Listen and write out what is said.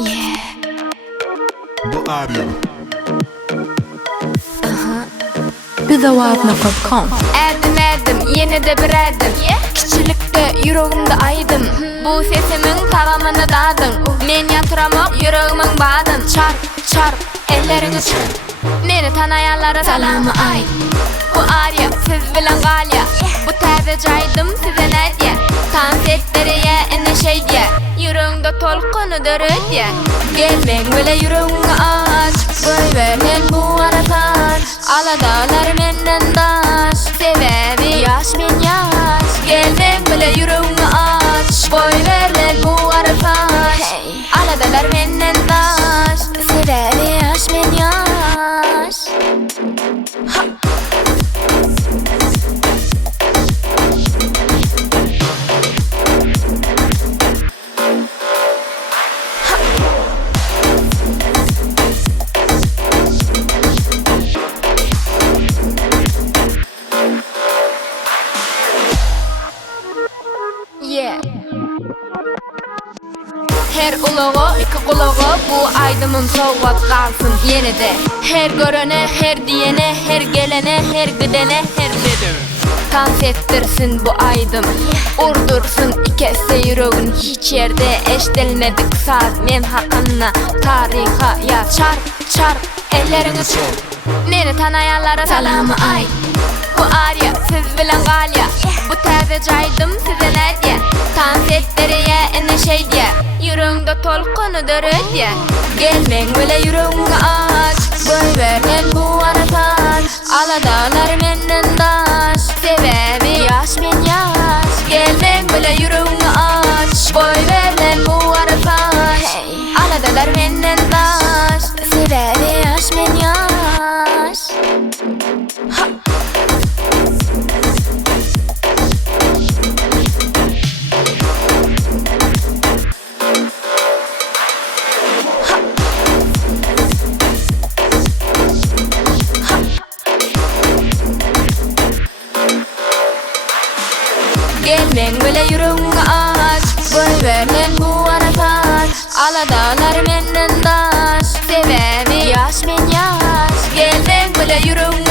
Yeah. Bu arıyor. bizawabna.com Erdim yine de bir erdim. Kiçilikte yüreğimde aydım. Bu sesimin tamamını dadın. Men yatıramok yüreğimin badın. Çarp ellerini çarp. Meni tanayanlara salamı ay. Bu arya siz bilen galya. Bu taze caydım size ne diye. Tansetleriye ene şey diye. Yüreğimde tolkunu dörü diye. Gelmek bile yüreğimi aç. Boy vermen bu aratan. Aladağlar menden daş. Sebebi yaş men yaş. Gelmek bile yüreğimi aç. Boy vermen bu aratan. Aladağlar menden daş. Sebebi yaş men yaş. Yeah. Her ulağı iki kulağı bu aydımın soğuk kalsın yenide. Her görene, her diyene, her gelene, her gidene, her bedene dans ettirsin bu aydım. Urdursun ikisi yüreğin hiç yerde eşdelmedik saat men hakkında tariha ya çarp ellerini çarp. Meni tanayanlara salamı ay. Bu arya siz bilen galya. Bu taze caydım size ne diye. Tansetleriye ene şey diye. Yüreğimde tolkunu dörü diye. Gelmek bile yüreğimi aç. Boy vermen bu aratan. Aladağlar menden daş. Sebebi yaş men yaş. Gelmek bile yüreğimi aç. Boy vermen bu aratan. Aladağlar menden daş. Sebebi yaş men yaş. Gelmek bile yüreğimi aç. Boy vermen bu aratan. Aladağlar menden daş. Sebebi yaş men yaş. Gelmek bile yüreğimi